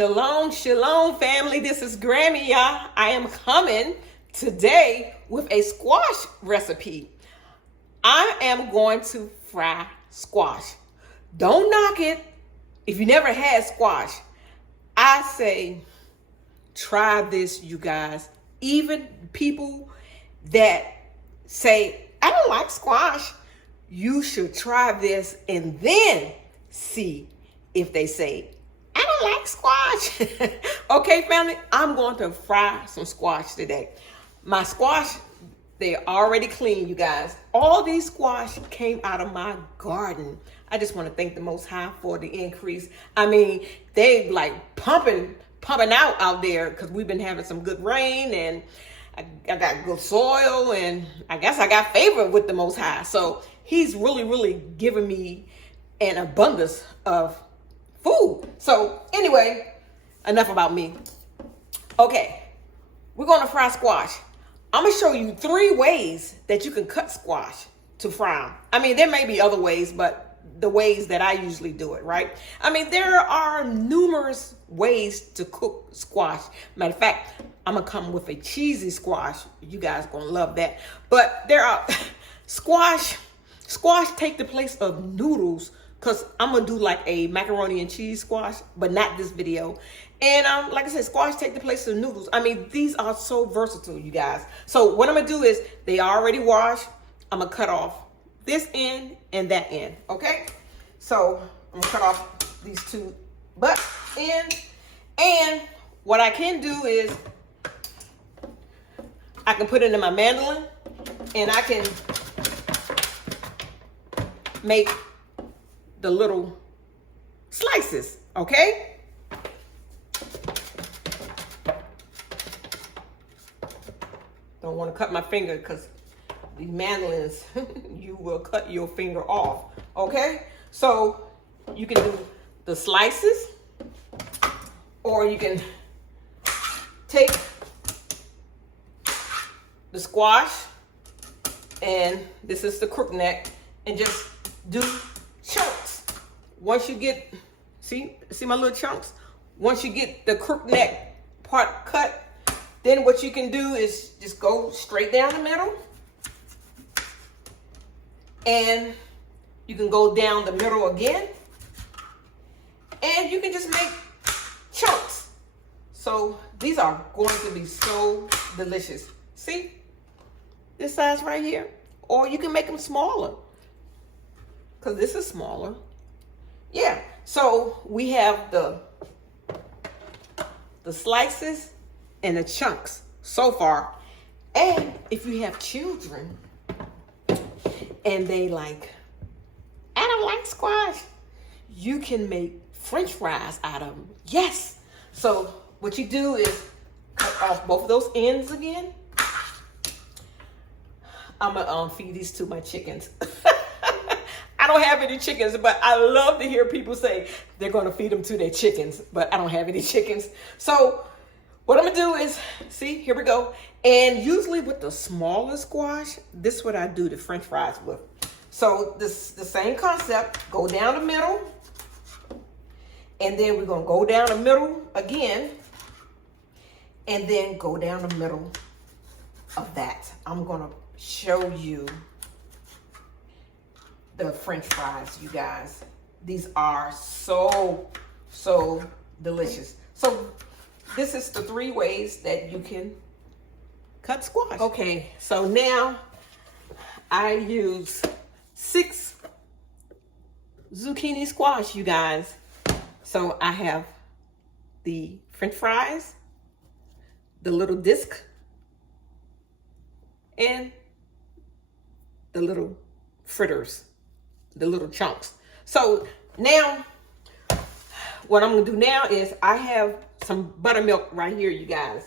Shalom, shalom, family. This is Grammy Yah. I am coming today with a squash recipe. I am going to fry squash. Don't knock it if you never had squash. I say, try this, you guys. Even people that say, I don't like squash, you should try this and then see if they say, I don't like squash. Okay, family, I'm going to fry some squash today. My squash, they're already clean, you guys. All these squash came out of my garden. I just want to thank the Most High for the increase. I mean, they like pumping out there because we've been having some good rain and I got good soil, and I guess I got favor with the Most High. So he's really giving me an abundance of food. So anyway, enough about me. Okay, we're going to fry squash. I'm going to show you 3 ways that you can cut squash to fry them. I mean, there may be other ways, but the ways that I usually do it, right? I mean, there are numerous ways to cook squash. Matter of fact, I'm going to come with a cheesy squash. You guys going to love that. But there are squash take the place of noodles, because I'm going to do like a macaroni and cheese squash, but not this video. And like I said, squash take the place of noodles. I mean, these are so versatile, you guys. So what I'm going to do is, they are already washed. I'm going to cut off this end and that end, okay? So I'm going to cut off these 2 butt ends. And what I can do is, I can put it in my mandolin and I can make the little slices, okay? Don't want to cut my finger because these mandolins, you will cut your finger off, okay? So you can do the slices, or you can take the squash, and this is the crook neck, and just do chunks. Once you get, see my little chunks? Once you get the crook neck part cut, then what you can do is just go straight down the middle, and you can go down the middle again, and you can just make chunks. So these are going to be so delicious. See this size right here? Or you can make them smaller, because this is smaller. Yeah, so we have the slices and the chunks so far. And if you have children and they like, I don't like squash, you can make French fries out of them. Yes. So what you do is cut off both of those ends again. I'm gonna feed these to my chickens. I don't have any chickens, but I love to hear people say they're gonna feed them to their chickens, but I don't have any chickens. So what I'm gonna do is, see, here we go. And usually with the smaller squash, this is what I do the French fries with. So this the same concept, go down the middle, and then we're gonna go down the middle again, and then go down the middle of that. I'm gonna show you the French fries, you guys. These are so delicious. So this is the 3 ways that you can cut squash. Okay, so now I use 6 zucchini squash, you guys. So I have the French fries, the little disc, and the little fritters, the little chunks. So now what I'm gonna do now is, I have some buttermilk right here, you guys.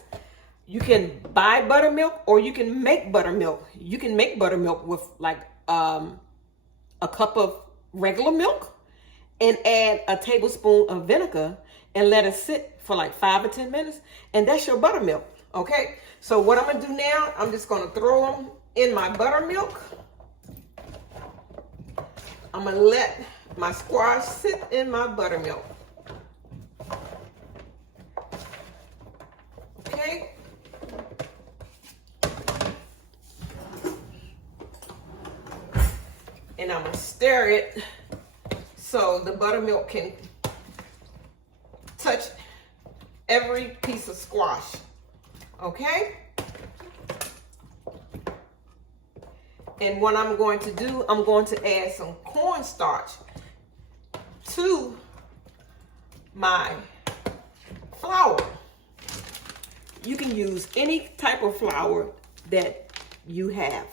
You can buy buttermilk or you can make buttermilk. You can make buttermilk with like a cup of regular milk and add a tablespoon of vinegar and let it sit for like 5 or 10 minutes, and that's your buttermilk. Okay, so what I'm gonna do now, I'm just gonna throw them in my buttermilk. I'm gonna let my squash sit in my buttermilk. And I'm gonna stir it so the buttermilk can touch every piece of squash, okay? And what I'm going to do, I'm going to add some cornstarch to my flour. You can use any type of flour that you have.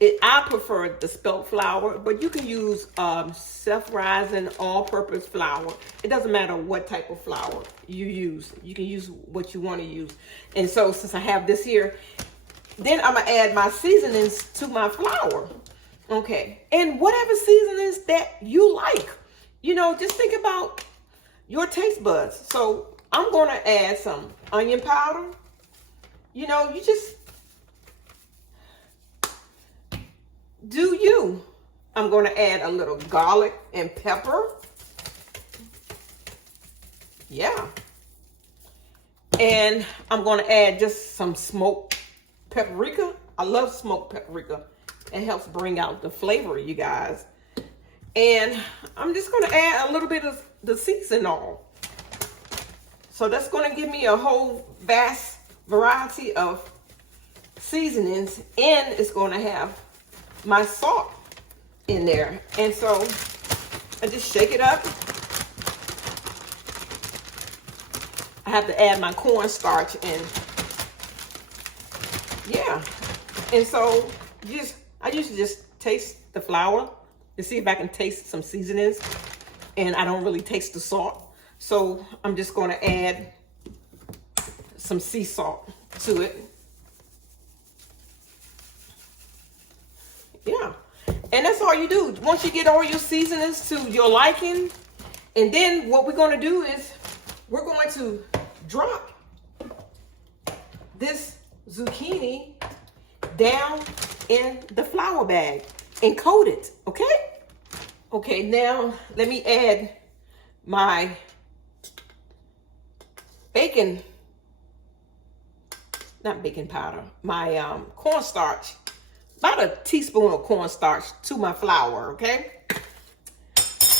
I prefer the spelt flour, but you can use self-rising all-purpose flour. It doesn't matter what type of flour you use. You can use what you want to use. And so since I have this here, then I'm gonna add my seasonings to my flour. Okay, and whatever seasonings that you like, you know, just think about your taste buds. So I'm gonna add some onion powder. You know, you just do you. I'm gonna add a little garlic and pepper. Yeah. And I'm gonna add just some smoked paprika. I love smoked paprika. It helps bring out the flavor, you guys. And I'm just gonna add a little bit of the seasoning. So that's gonna give me a whole vast variety of seasonings, and it's gonna have my salt in there. And so I just shake it up. I have to add my cornstarch in. Yeah. And so I usually just taste the flour to see if I can taste some seasonings, and I don't really taste the salt. So I'm just going to add some sea salt to it. Yeah. And that's all you do. Once you get all your seasonings to your liking, and then what we're going to do is we're going to drop this zucchini down in the flour bag and coat it, okay? Okay, now let me add my not baking powder, my cornstarch, about a teaspoon of cornstarch to my flour, okay?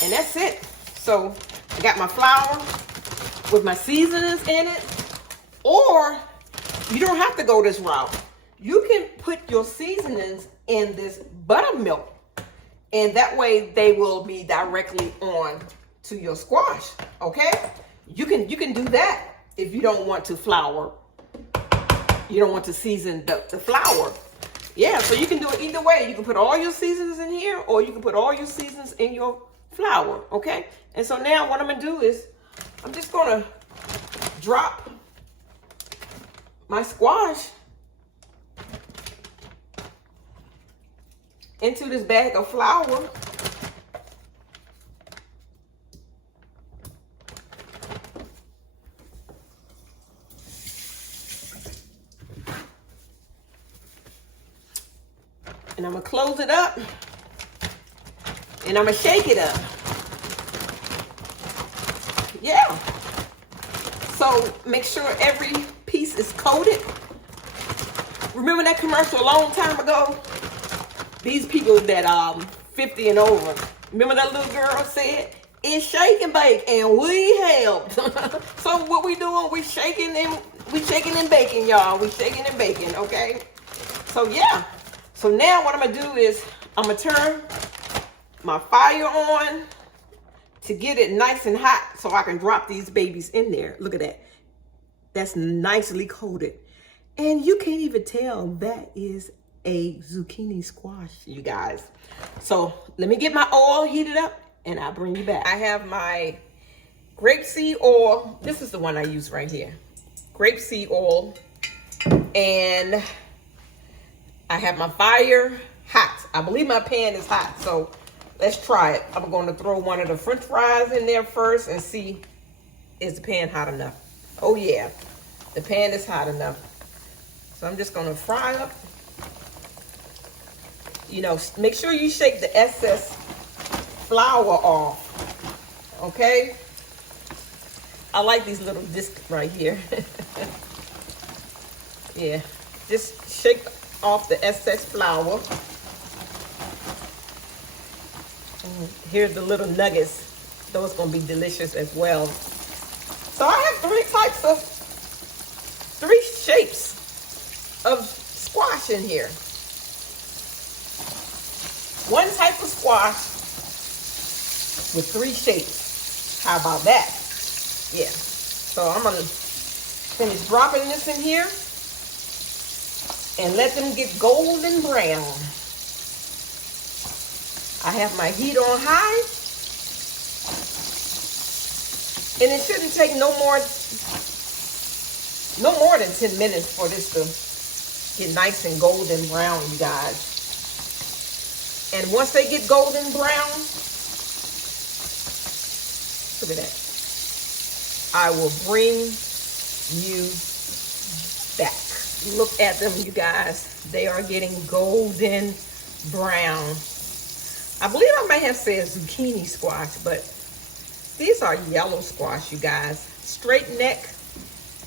And that's it. So I got my flour with my seasonings in it, or you don't have to go this route. You can put your seasonings in this buttermilk, and that way they will be directly on to your squash, okay? You can do that if you don't want to flour. You don't want to season the flour. Yeah, so you can do it either way. You can put all your seasonings in here, or you can put all your seasonings in your flour, okay? And so now what I'm gonna do is I'm just gonna drop my squash into this bag of flour. And I'm gonna close it up, and I'm gonna shake it up. Yeah. So make sure every piece is coated. Remember that commercial a long time ago? These people that 50 and over. Remember that little girl said, "It's shake and bake, and we helped." So what we doing? We shaking and baking, y'all. We shaking and baking, okay? So yeah. So now what I'm gonna do is I'm gonna turn my fire on to get it nice and hot so I can drop these babies in there. Look at that. That's nicely coated. And you can't even tell that is a zucchini squash, you guys. So let me get my oil heated up and I'll bring you back. I have my grapeseed oil. This is the one I use right here. Grapeseed oil. And I have my fire hot. I believe my pan is hot, so let's try it. I'm going to throw one of the French fries in there first and see, is the pan hot enough? Oh yeah, the pan is hot enough. So I'm just going to fry up. You know, make sure you shake the excess flour off, okay? I like these little discs right here. Yeah, just shake off the excess flour. Here's the little nuggets. Those gonna be delicious as well. So I have three shapes of squash in here. One type of squash with 3 shapes. How about that? Yeah. So I'm gonna finish dropping this in here and let them get golden brown. I have my heat on high, and it shouldn't take no more than 10 minutes for this to get nice and golden brown, you guys. And once they get golden brown, look at that, I will bring you back. Look at them, you guys. They are getting golden brown. I believe I may have said zucchini squash, but these are yellow squash, you guys. Straight neck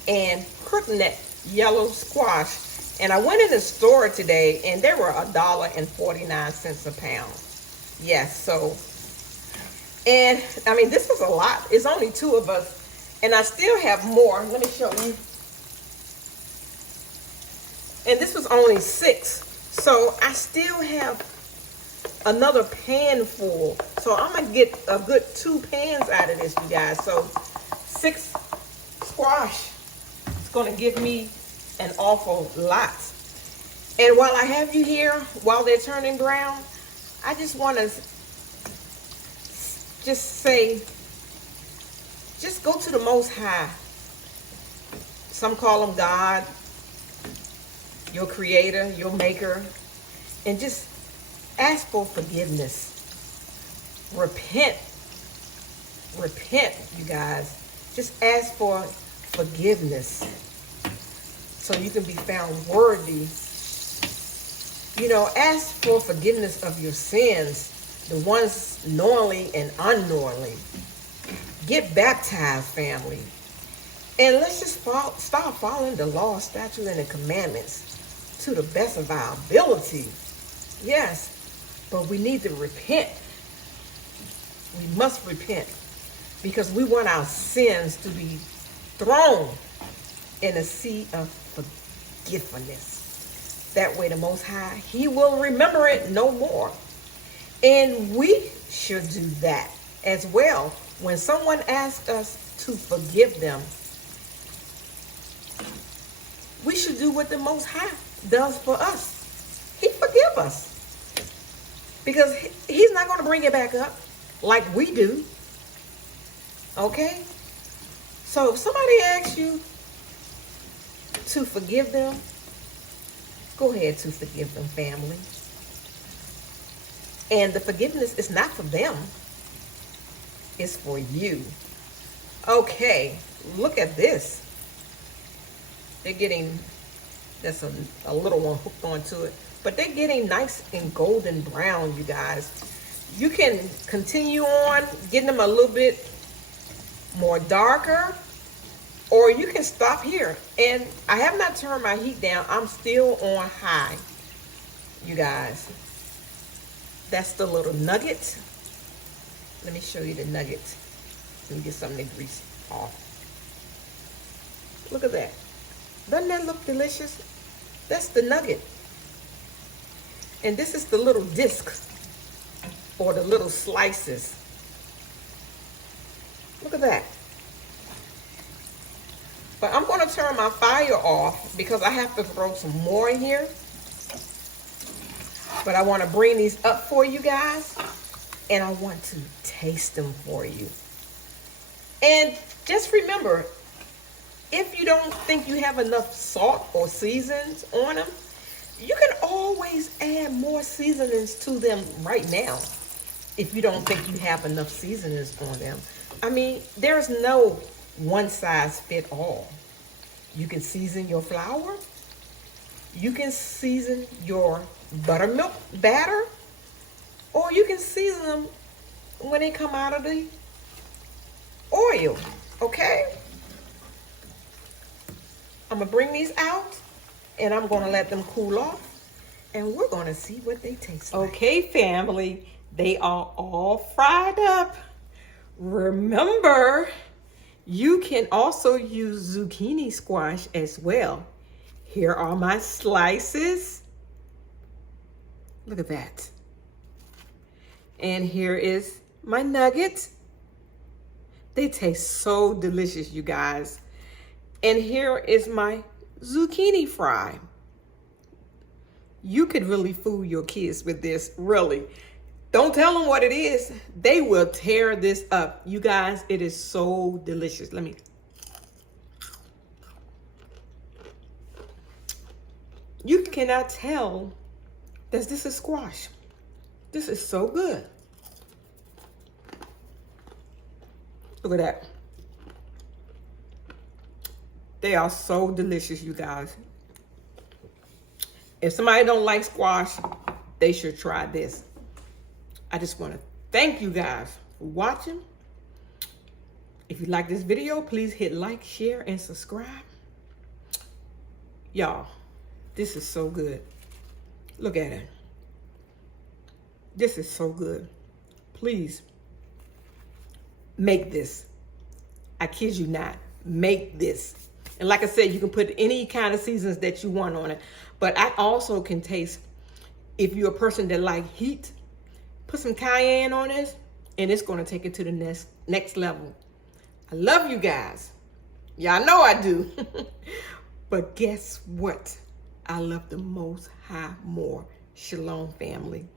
and crook neck yellow squash. And I went in the store today and they were $1.49 a pound. Yes, so, and I mean, this was a lot. It's only 2 of us, and I still have more. Let me show you. And this was only 6. So I still have another pan full. So I'm gonna get a good 2 pans out of this, you guys. So 6 squash is gonna give me an awful lot. And while I have you here, while they're turning brown, I just want to just say, just go to the Most High. Some call him God, your creator, your maker, and just ask for forgiveness. Repent, you guys. Just ask for forgiveness so you can be found worthy. You know, ask for forgiveness of your sins, the ones knowingly and unknowingly. Get baptized, family. And let's just start following the law, statutes, and the commandments to the best of our ability. Yes, but we need to repent. We must repent because we want our sins to be thrown in a sea of forgiveness. That way the Most High, he will remember it no more. And we should do that as well. When someone asks us to forgive them, we should do what the Most High does for us. He forgive us. Because he's not going to bring it back up like we do. Okay? So if somebody asks you to forgive them, go ahead to forgive them, family. And the forgiveness is not for them. It's for you. Okay, look at this. They're getting, that's a little one hooked onto it. But they're getting nice and golden brown, you guys. You can continue on getting them a little bit more darker, or you can stop here. And I have not turned my heat down. I'm still on high, you guys. That's the little nugget. Let me show you the nugget. Let me get some of the grease off. Look at that. Doesn't that look delicious? That's the nugget. And this is the little discs or the little slices. Look at that. But I'm going to turn my fire off because I have to throw some more in here. But I want to bring these up for you guys. And I want to taste them for you. And just remember, if you don't think you have enough salt or seasons on them, you can always add more seasonings to them right now. If you don't think you have enough seasonings on them. I mean, there's no one size fit all. You can season your flour. You can season your buttermilk batter. Or you can season them when they come out of the oil. Okay? I'm going to bring these out. And I'm going to let them cool off. And we're going to see what they taste like. Okay, family. They are all fried up. Remember, you can also use zucchini squash as well. Here are my slices. Look at that. And here is my nuggets. They taste so delicious, you guys. And here is my zucchini fry. You could really fool your kids with this, really. Don't tell them what it is. They will tear this up. You guys, it is so delicious. You cannot tell that this is squash. This is so good. Look at that. They are so delicious, you guys. If somebody don't like squash, they should try this. I just want to thank you guys for watching. If you like this video, please hit like, share, and subscribe. Y'all, this is so good. Look at it. This is so good. Please make this. I kid you not. Make this. And like I said, you can put any kind of seasons that you want on it. But I also can taste, if you're a person that like heat, put some cayenne on this, and it's going to take it to the next level. I love you guys. Y'all know I do. But guess what? I love the Most High more. Shalom, family.